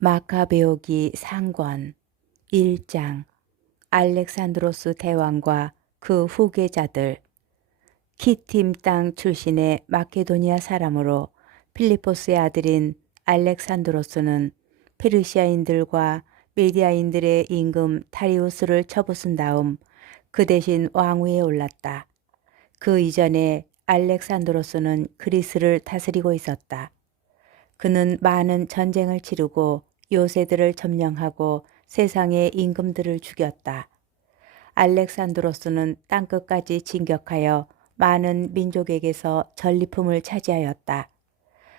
마카베오기 상권 1장 알렉산드로스 대왕과 그 후계자들. 키팀 땅 출신의 마케도니아 사람으로 필리포스의 아들인 알렉산드로스는 페르시아인들과 메디아인들의 임금 다리우스를 쳐부순 다음 그 대신 왕위에 올랐다. 그 이전에 알렉산드로스는 그리스를 다스리고 있었다. 그는 많은 전쟁을 치르고 요새들을 점령하고 세상의 임금들을 죽였다. 알렉산드로스는 땅끝까지 진격하여 많은 민족에게서 전리품을 차지하였다.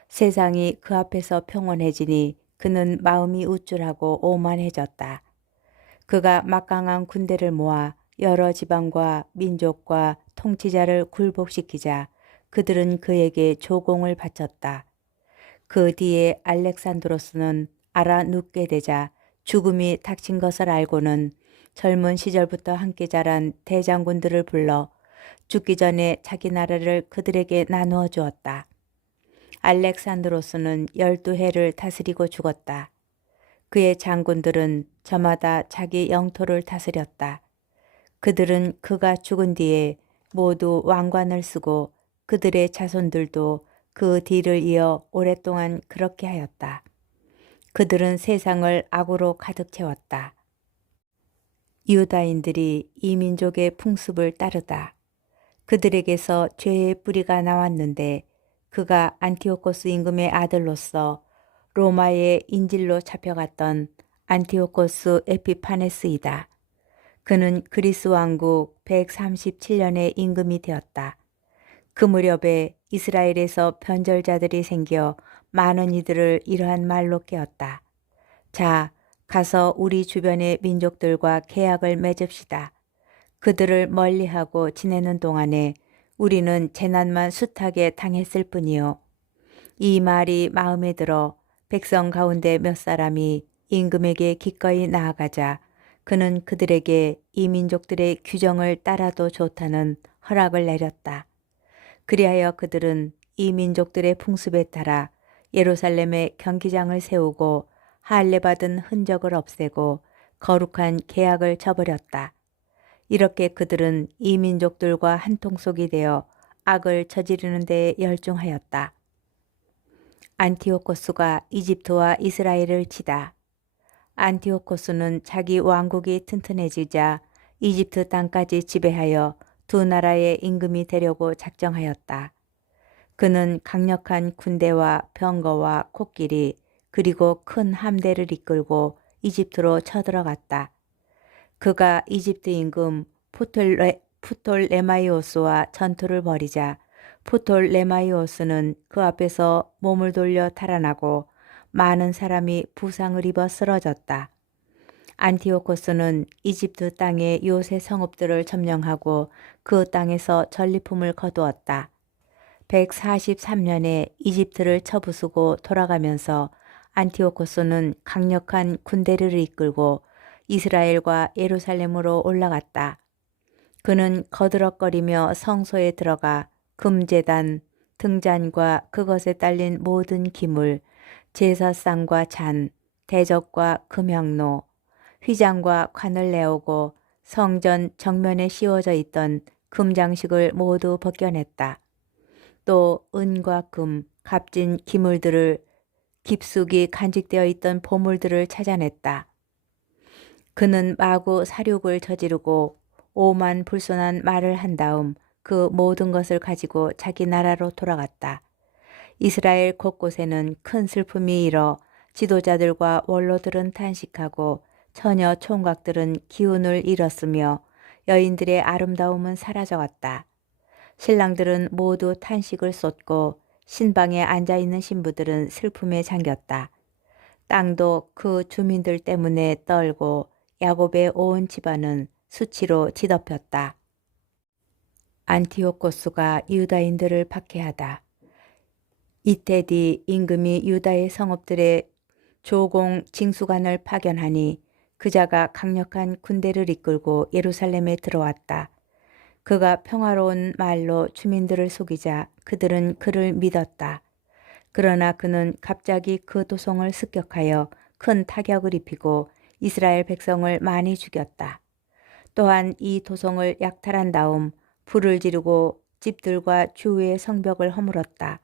세상이 그 앞에서 평온해지니 그는 마음이 우쭐하고 오만해졌다. 그가 막강한 군대를 모아 여러 지방과 민족과 통치자를 굴복시키자 그들은 그에게 조공을 바쳤다. 그 뒤에 알렉산드로스는 알아 눕게 되자 죽음이 닥친 것을 알고는 젊은 시절부터 함께 자란 대장군들을 불러 죽기 전에 자기 나라를 그들에게 나누어 주었다. 알렉산드로스는 12해를 다스리고 죽었다. 그의 장군들은 저마다 자기 영토를 다스렸다. 그들은 그가 죽은 뒤에 모두 왕관을 쓰고 그들의 자손들도 그 뒤를 이어 오랫동안 그렇게 하였다. 그들은 세상을 악으로 가득 채웠다. 유다인들이 이 민족의 풍습을 따르다. 그들에게서 죄의 뿌리가 나왔는데 그가 안티오코스 임금의 아들로서 로마의 인질로 잡혀갔던 안티오코스 에피파네스이다. 그는 그리스 왕국 137년의 임금이 되었다. 그 무렵에 이스라엘에서 변절자들이 생겨 많은 이들을 이러한 말로 깨웠다. 자, 가서 우리 주변의 민족들과 계약을 맺읍시다. 그들을 멀리하고 지내는 동안에 우리는 재난만 숱하게 당했을 뿐이요. 이 말이 마음에 들어 백성 가운데 몇 사람이 임금에게 기꺼이 나아가자 그는 그들에게 이 민족들의 규정을 따라도 좋다는 허락을 내렸다. 그리하여 그들은 이 민족들의 풍습에 따라 예루살렘에 경기장을 세우고 할례받은 흔적을 없애고 거룩한 계약을 저버렸다. 이렇게 그들은 이 민족들과 한 통속이 되어 악을 저지르는 데 열중하였다. 안티오코스가 이집트와 이스라엘을 치다. 안티오코스는 자기 왕국이 튼튼해지자 이집트 땅까지 지배하여 두 나라의 임금이 되려고 작정하였다. 그는 강력한 군대와 병거와 코끼리 그리고 큰 함대를 이끌고 이집트로 쳐들어갔다. 그가 이집트 임금 푸톨레마이오스와 전투를 벌이자 푸톨레마이오스는 그 앞에서 몸을 돌려 달아나고 많은 사람이 부상을 입어 쓰러졌다. 안티오코스는 이집트 땅의 요새 성읍들을 점령하고 그 땅에서 전리품을 거두었다. 143년에 이집트를 쳐부수고 돌아가면서 안티오코스는 강력한 군대를 이끌고 이스라엘과 예루살렘으로 올라갔다. 그는 거드럭거리며 성소에 들어가 금제단, 등잔과 그것에 딸린 모든 기물, 제사상과 잔, 대적과 금향로, 휘장과 관을 내오고 성전 정면에 씌워져 있던 금장식을 모두 벗겨냈다. 또 은과 금, 값진 기물들을 깊숙이 간직되어 있던 보물들을 찾아냈다. 그는 마구 사륙을 저지르고 오만불손한 말을 한 다음 그 모든 것을 가지고 자기 나라로 돌아갔다. 이스라엘 곳곳에는 큰 슬픔이 일어 지도자들과 원로들은 탄식하고 처녀 총각들은 기운을 잃었으며 여인들의 아름다움은 사라져갔다. 신랑들은 모두 탄식을 쏟고 신방에 앉아있는 신부들은 슬픔에 잠겼다. 땅도 그 주민들 때문에 떨고 야곱의 온 집안은 수치로 뒤덮였다. 안티오코스가 유다인들을 박해하다. 이때 뒤 임금이 유다의 성읍들의 조공 징수관을 파견하니 그자가 강력한 군대를 이끌고 예루살렘에 들어왔다. 그가 평화로운 말로 주민들을 속이자 그들은 그를 믿었다. 그러나 그는 갑자기 그 도성을 습격하여 큰 타격을 입히고 이스라엘 백성을 많이 죽였다. 또한 이 도성을 약탈한 다음 불을 지르고 집들과 주위의 성벽을 허물었다.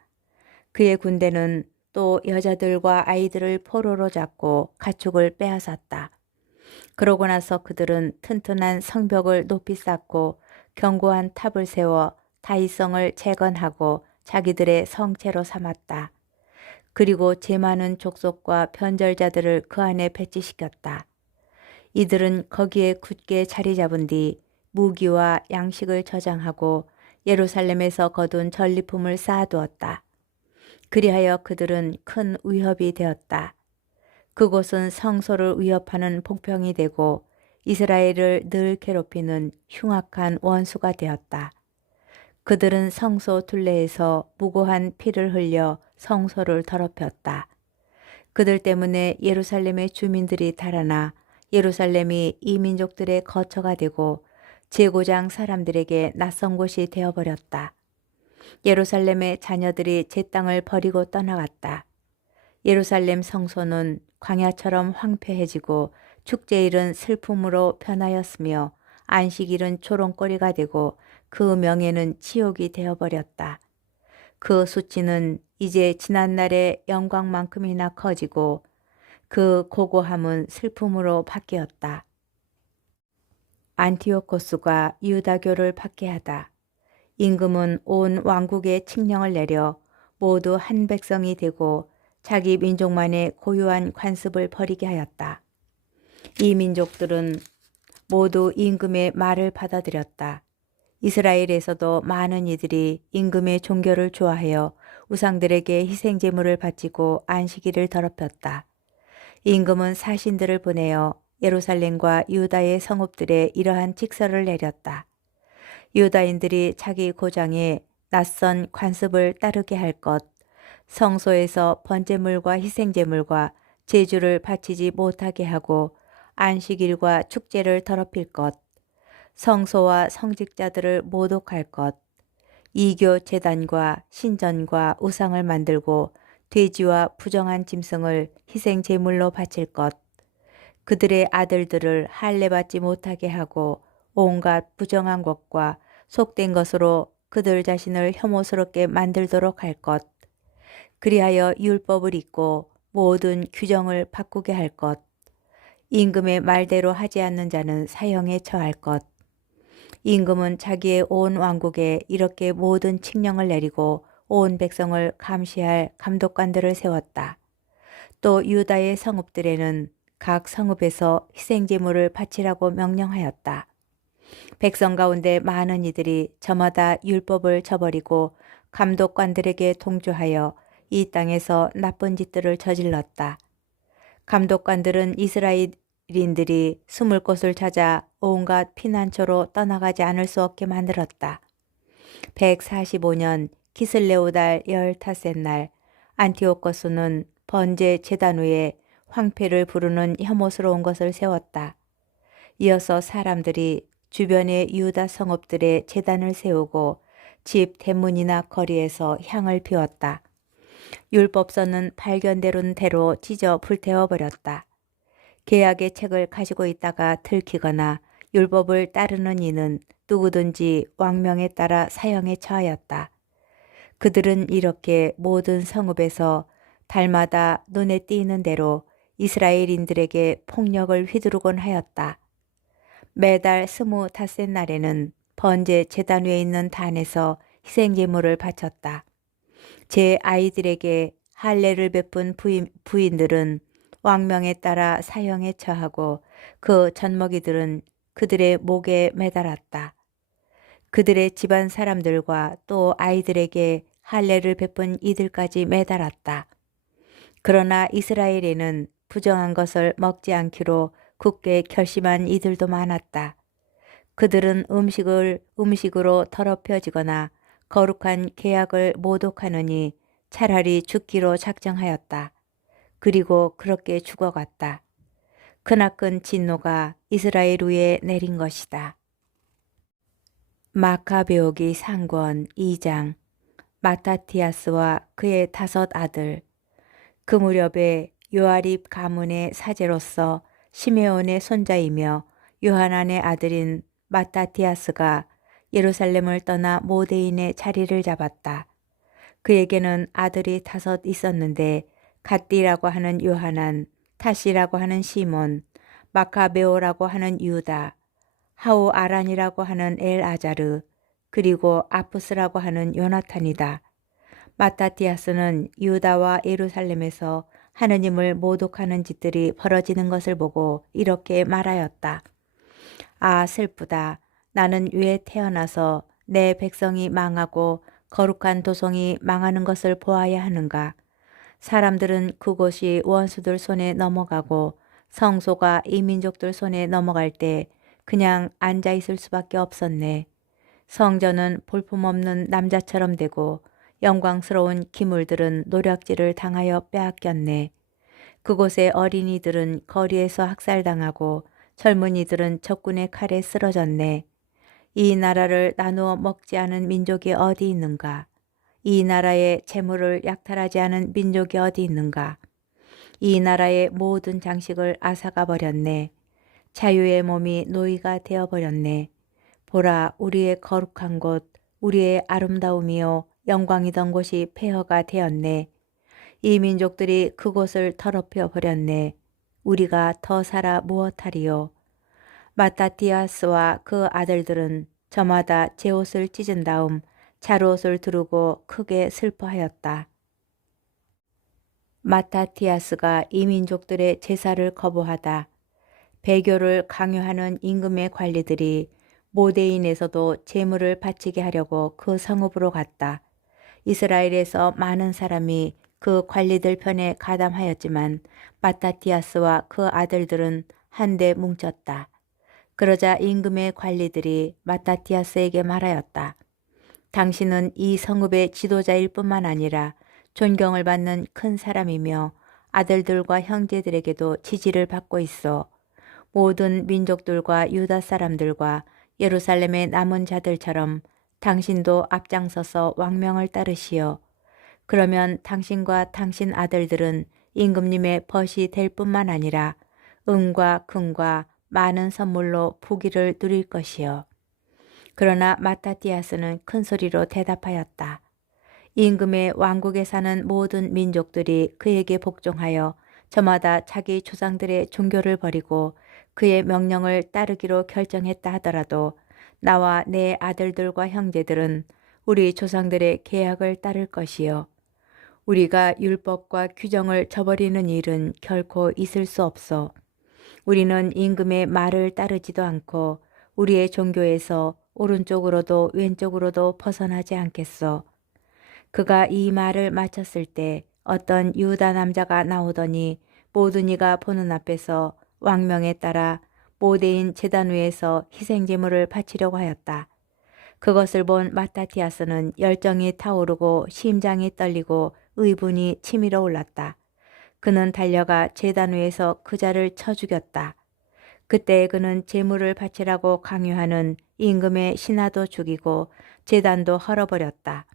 그의 군대는 또 여자들과 아이들을 포로로 잡고 가축을 빼앗았다. 그러고 나서 그들은 튼튼한 성벽을 높이 쌓고 견고한 탑을 세워 다윗성을 재건하고 자기들의 성체로 삼았다. 그리고 제 많은 족속과 변절자들을 그 안에 배치시켰다. 이들은 거기에 굳게 자리 잡은 뒤 무기와 양식을 저장하고 예루살렘에서 거둔 전리품을 쌓아두었다. 그리하여 그들은 큰 위협이 되었다. 그곳은 성소를 위협하는 복병이 되고 이스라엘을 늘 괴롭히는 흉악한 원수가 되었다. 그들은 성소 둘레에서 무고한 피를 흘려 성소를 더럽혔다. 그들 때문에 예루살렘의 주민들이 달아나 예루살렘이 이 민족들의 거처가 되고 제고장 사람들에게 낯선 곳이 되어버렸다. 예루살렘의 자녀들이 제 땅을 버리고 떠나갔다. 예루살렘 성소는 광야처럼 황폐해지고 축제일은 슬픔으로 변하였으며 안식일은 조롱거리가 되고 그 명예는 치욕이 되어버렸다. 그 수치는 이제 지난날의 영광만큼이나 커지고 그 고고함은 슬픔으로 바뀌었다. 안티오코스가 유다교를 박해하다. 임금은 온 왕국에 칙령을 내려 모두 한 백성이 되고 자기 민족만의 고유한 관습을 버리게 하였다. 이 민족들은 모두 임금의 말을 받아들였다. 이스라엘에서도 많은 이들이 임금의 종교를 좋아하여 우상들에게 희생제물을 바치고 안식일을 더럽혔다. 임금은 사신들을 보내어 예루살렘과 유다의 성읍들에 이러한 직서를 내렸다. 유다인들이 자기 고장에 낯선 관습을 따르게 할 것, 성소에서 번제물과 희생제물과 제주를 바치지 못하게 하고 안식일과 축제를 더럽힐 것, 성소와 성직자들을 모독할 것, 이교 제단과 신전과 우상을 만들고 돼지와 부정한 짐승을 희생제물로 바칠 것, 그들의 아들들을 할례받지 못하게 하고 온갖 부정한 것과 속된 것으로 그들 자신을 혐오스럽게 만들도록 할 것, 그리하여 율법을 잊고 모든 규정을 바꾸게 할 것, 임금의 말대로 하지 않는 자는 사형에 처할 것. 임금은 자기의 온 왕국에 이렇게 모든 칙령을 내리고 온 백성을 감시할 감독관들을 세웠다. 또 유다의 성읍들에는 각 성읍에서 희생제물을 바치라고 명령하였다. 백성 가운데 많은 이들이 저마다 율법을 저버리고 감독관들에게 동조하여 이 땅에서 나쁜 짓들을 저질렀다. 감독관들은 이스라엘인들이 숨을 곳을 찾아 온갖 피난처로 떠나가지 않을 수 없게 만들었다. 145년 기슬레오달 15셋 날 안티오코스는 번제 제단 위에 황폐를 부르는 혐오스러운 것을 세웠다. 이어서 사람들이 주변의 유다 성읍들에 제단을 세우고 집 대문이나 거리에서 향을 피웠다. 율법서는 발견되는 대로 찢어 불태워버렸다. 계약의 책을 가지고 있다가 들키거나 율법을 따르는 이는 누구든지 왕명에 따라 사형에 처하였다. 그들은 이렇게 모든 성읍에서 달마다 눈에 띄는 대로 이스라엘인들에게 폭력을 휘두르곤 하였다. 매달 25셋 날에는 번제 제단 위에 있는 단에서 희생제물을 바쳤다. 제 아이들에게 할례를 베푼 부인들은 왕명에 따라 사형에 처하고 그 젖먹이들은 그들의 목에 매달았다. 그들의 집안 사람들과 또 아이들에게 할례를 베푼 이들까지 매달았다. 그러나 이스라엘에는 부정한 것을 먹지 않기로 굳게 결심한 이들도 많았다. 그들은 음식으로 더럽혀지거나 거룩한 계약을 모독하느니 차라리 죽기로 작정하였다. 그리고 그렇게 죽어갔다. 크나큰 진노가 이스라엘 위에 내린 것이다. 마카베오기 상권 2장. 마타티아스와 그의 5 아들. 그 무렵에 요아립 가문의 사제로서 시메온의 손자이며 요하난의 아들인 마따티아스가 예루살렘을 떠나 모데인의 자리를 잡았다. 그에게는 아들이 5 있었는데 갓디라고 하는 요하난, 타시라고 하는 시몬, 마카베오라고 하는 유다, 하오아란이라고 하는 엘아자르, 그리고 아푸스라고 하는 요나탄이다. 마따티아스는 유다와 예루살렘에서 하느님을 모독하는 짓들이 벌어지는 것을 보고 이렇게 말하였다. 아, 슬프다. 나는 왜 태어나서 내 백성이 망하고 거룩한 도성이 망하는 것을 보아야 하는가. 사람들은 그곳이 원수들 손에 넘어가고 성소가 이민족들 손에 넘어갈 때 그냥 앉아 있을 수밖에 없었네. 성전은 볼품없는 남자처럼 되고 영광스러운 기물들은 노략질을 당하여 빼앗겼네. 그곳의 어린이들은 거리에서 학살당하고 젊은이들은 적군의 칼에 쓰러졌네. 이 나라를 나누어 먹지 않은 민족이 어디 있는가? 이 나라의 재물을 약탈하지 않은 민족이 어디 있는가? 이 나라의 모든 장식을 앗아가 버렸네. 자유의 몸이 노이가 되어버렸네. 보라, 우리의 거룩한 곳, 우리의 아름다움이요 영광이던 곳이 폐허가 되었네. 이 민족들이 그곳을 더럽혀 버렸네. 우리가 더 살아 무엇하리요? 마따티아스와 그 아들들은 저마다 제 옷을 찢은 다음 자루옷을 두르고 크게 슬퍼하였다. 마타티아스가 이 민족들의 제사를 거부하다. 배교를 강요하는 임금의 관리들이 모데인에서도 제물을 바치게 하려고 그 성읍으로 갔다. 이스라엘에서 많은 사람이 그 관리들 편에 가담하였지만 마타티아스와 그 아들들은 한데 뭉쳤다. 그러자 임금의 관리들이 마타티아스에게 말하였다. 당신은 이 성읍의 지도자일 뿐만 아니라 존경을 받는 큰 사람이며 아들들과 형제들에게도 지지를 받고 있어. 모든 민족들과 유다 사람들과 예루살렘의 남은 자들처럼 당신도 앞장서서 왕명을 따르시오. 그러면 당신과 당신 아들들은 임금님의 벗이 될 뿐만 아니라 은과 금과 많은 선물로 부귀를 누릴 것이요. 그러나 마타티아스는 큰 소리로 대답하였다. 임금의 왕국에 사는 모든 민족들이 그에게 복종하여 저마다 자기 조상들의 종교를 버리고 그의 명령을 따르기로 결정했다 하더라도 나와 내 아들들과 형제들은 우리 조상들의 계약을 따를 것이요. 우리가 율법과 규정을 저버리는 일은 결코 있을 수 없어. 우리는 임금의 말을 따르지도 않고 우리의 종교에서 오른쪽으로도 왼쪽으로도 벗어나지 않겠소. 그가 이 말을 마쳤을 때 어떤 유다 남자가 나오더니 모든 이가 보는 앞에서 왕명에 따라 모데인 제단 위에서 희생제물을 바치려고 하였다. 그것을 본 마타티아스는 열정이 타오르고 심장이 떨리고 의분이 치밀어 올랐다. 그는 달려가 제단 위에서 그 자를 쳐 죽였다. 그때 그는 제물을 바치라고 강요하는 임금의 신하도 죽이고 제단도 헐어버렸다.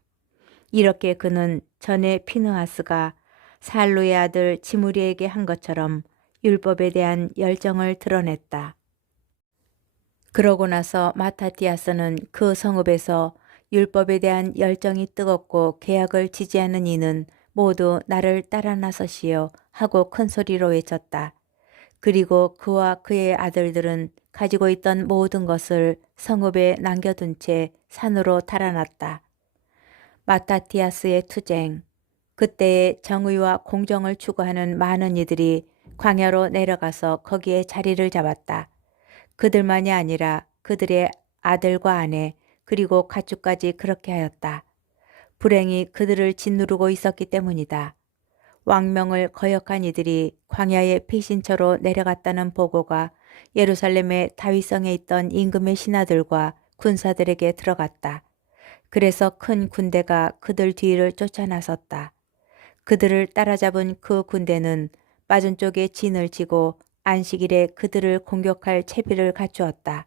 이렇게 그는 전에 피느하스가 살루의 아들 지므리에게 한 것처럼 율법에 대한 열정을 드러냈다. 그러고 나서 마타티아스는 그 성읍에서 율법에 대한 열정이 뜨겁고 계약을 지지하는 이는 모두 나를 따라 나서시오 하고 큰 소리로 외쳤다. 그리고 그와 그의 아들들은 가지고 있던 모든 것을 성읍에 남겨둔 채 산으로 달아났다. 마타티아스의 투쟁. 그때에 정의와 공정을 추구하는 많은 이들이 광야로 내려가서 거기에 자리를 잡았다. 그들만이 아니라 그들의 아들과 아내 그리고 가축까지 그렇게 하였다. 불행이 그들을 짓누르고 있었기 때문이다. 왕명을 거역한 이들이 광야의 피신처로 내려갔다는 보고가 예루살렘의 다윗성에 있던 임금의 신하들과 군사들에게 들어갔다. 그래서 큰 군대가 그들 뒤를 쫓아 나섰다. 그들을 따라잡은 그 군대는 맞은 쪽에 진을 치고 안식일에 그들을 공격할 채비를 갖추었다.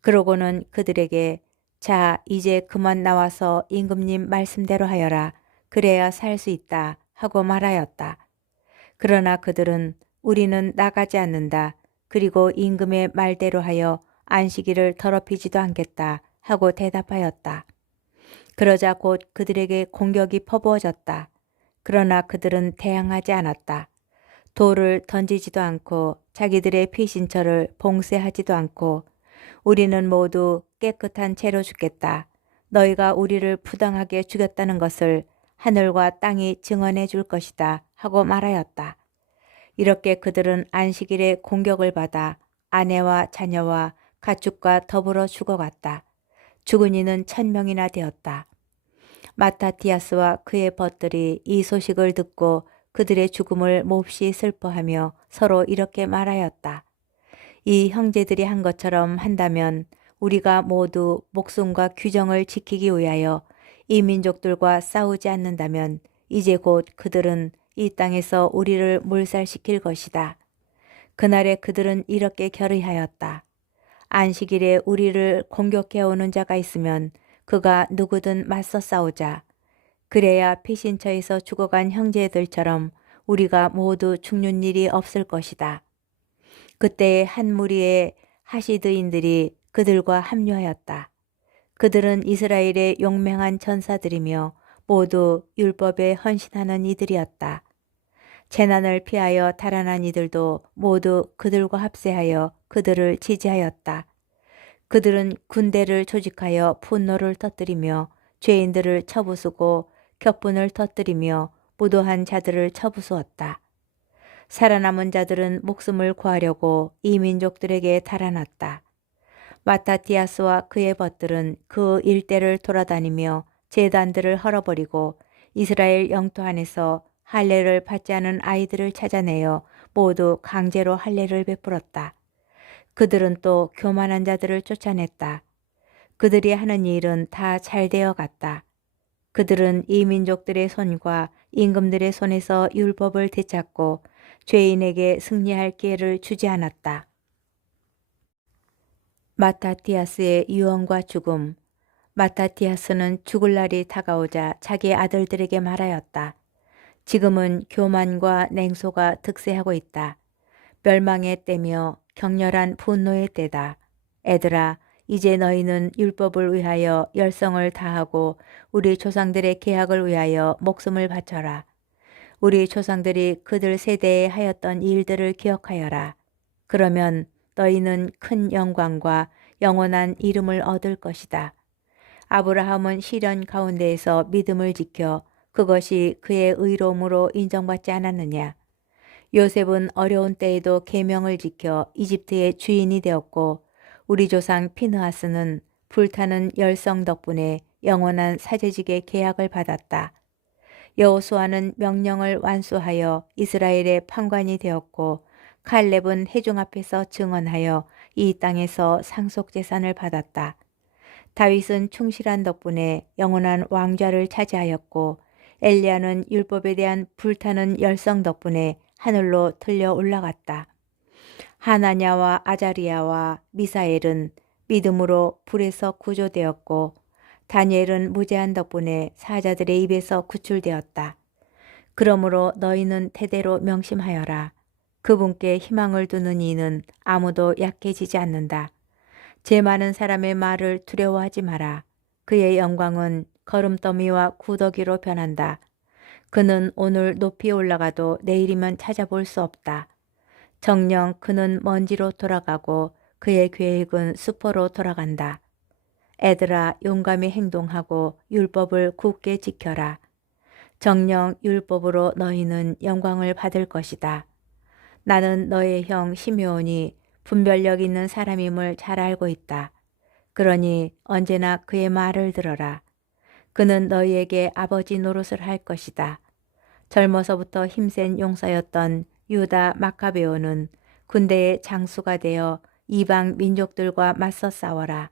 그러고는 그들에게 자, 이제 그만 나와서 임금님 말씀대로 하여라. 그래야 살 수 있다 하고 말하였다. 그러나 그들은 우리는 나가지 않는다. 그리고 임금의 말대로 하여 안식일을 더럽히지도 않겠다 하고 대답하였다. 그러자 곧 그들에게 공격이 퍼부어졌다. 그러나 그들은 대항하지 않았다. 돌을 던지지도 않고 자기들의 피신처를 봉쇄하지도 않고 우리는 모두 깨끗한 채로 죽겠다. 너희가 우리를 부당하게 죽였다는 것을 하늘과 땅이 증언해 줄 것이다 하고 말하였다. 이렇게 그들은 안식일에 공격을 받아 아내와 자녀와 가축과 더불어 죽어갔다. 죽은 이는 1000명이나 되었다. 마타티아스와 그의 벗들이 이 소식을 듣고 그들의 죽음을 몹시 슬퍼하며 서로 이렇게 말하였다. 이 형제들이 한 것처럼 한다면 우리가 모두 목숨과 규정을 지키기 위하여 이 민족들과 싸우지 않는다면 이제 곧 그들은 이 땅에서 우리를 몰살시킬 것이다. 그날에 그들은 이렇게 결의하였다. 안식일에 우리를 공격해오는 자가 있으면 그가 누구든 맞서 싸우자. 그래야 피신처에서 죽어간 형제들처럼 우리가 모두 죽는 일이 없을 것이다. 그때 한 무리의 하시드인들이 그들과 합류하였다. 그들은 이스라엘의 용맹한 전사들이며 모두 율법에 헌신하는 이들이었다. 재난을 피하여 달아난 이들도 모두 그들과 합세하여 그들을 지지하였다. 그들은 군대를 조직하여 분노를 터뜨리며 죄인들을 쳐부수고 격분을 터뜨리며 무도한 자들을 쳐부수었다. 살아남은 자들은 목숨을 구하려고 이 민족들에게 달아났다. 마타티아스와 그의 벗들은 그 일대를 돌아다니며 제단들을 헐어버리고 이스라엘 영토 안에서 할례를 받지 않은 아이들을 찾아내어 모두 강제로 할례를 베풀었다. 그들은 또 교만한 자들을 쫓아냈다. 그들이 하는 일은 다 잘되어 갔다. 그들은 이 민족들의 손과 임금들의 손에서 율법을 되찾고 죄인에게 승리할 기회를 주지 않았다. 마타티아스의 유언과 죽음. 마타티아스는 죽을 날이 다가오자 자기 아들들에게 말하였다. 지금은 교만과 냉소가 득세하고 있다. 멸망의 때며 격렬한 분노의 때다. 애들아, 이제 너희는 율법을 위하여 열성을 다하고 우리 조상들의 계약을 위하여 목숨을 바쳐라. 우리 조상들이 그들 세대에 하였던 일들을 기억하여라. 그러면 너희는 큰 영광과 영원한 이름을 얻을 것이다. 아브라함은 시련 가운데에서 믿음을 지켜 그것이 그의 의로움으로 인정받지 않았느냐. 요셉은 어려운 때에도 계명을 지켜 이집트의 주인이 되었고 우리 조상 피느하스는 불타는 열성 덕분에 영원한 사제직의 계약을 받았다. 여호수아는 명령을 완수하여 이스라엘의 판관이 되었고 칼렙은 회중 앞에서 증언하여 이 땅에서 상속재산을 받았다. 다윗은 충실한 덕분에 영원한 왕좌를 차지하였고 엘리야는 율법에 대한 불타는 열성 덕분에 하늘로 들려 올라갔다. 하나냐와 아자리야와 미사엘은 믿음으로 불에서 구조되었고 다니엘은 무제한 덕분에 사자들의 입에서 구출되었다. 그러므로 너희는 대대로 명심하여라. 그분께 희망을 두는 이는 아무도 약해지지 않는다. 제 많은 사람의 말을 두려워하지 마라. 그의 영광은 거름더미와 구더기로 변한다. 그는 오늘 높이 올라가도 내일이면 찾아볼 수 없다. 정녕 그는 먼지로 돌아가고 그의 계획은 수포로 돌아간다. 애들아, 용감히 행동하고 율법을 굳게 지켜라. 정녕 율법으로 너희는 영광을 받을 것이다. 나는 너의 형 시므온이 분별력 있는 사람임을 잘 알고 있다. 그러니 언제나 그의 말을 들어라. 그는 너희에게 아버지 노릇을 할 것이다. 젊어서부터 힘센 용사였던 유다 마카베오는 군대의 장수가 되어 이방 민족들과 맞서 싸워라.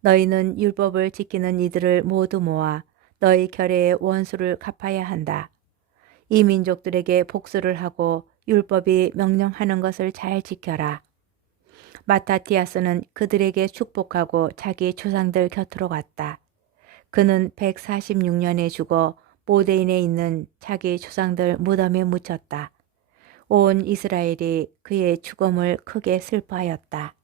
너희는 율법을 지키는 이들을 모두 모아 너희 결의의 원수를 갚아야 한다. 이 민족들에게 복수를 하고 율법이 명령하는 것을 잘 지켜라. 마타티아스는 그들에게 축복하고 자기 조상들 곁으로 갔다. 그는 146년에 죽어 모데인에 있는 자기 조상들 무덤에 묻혔다. 온 이스라엘이 그의 죽음을 크게 슬퍼하였다.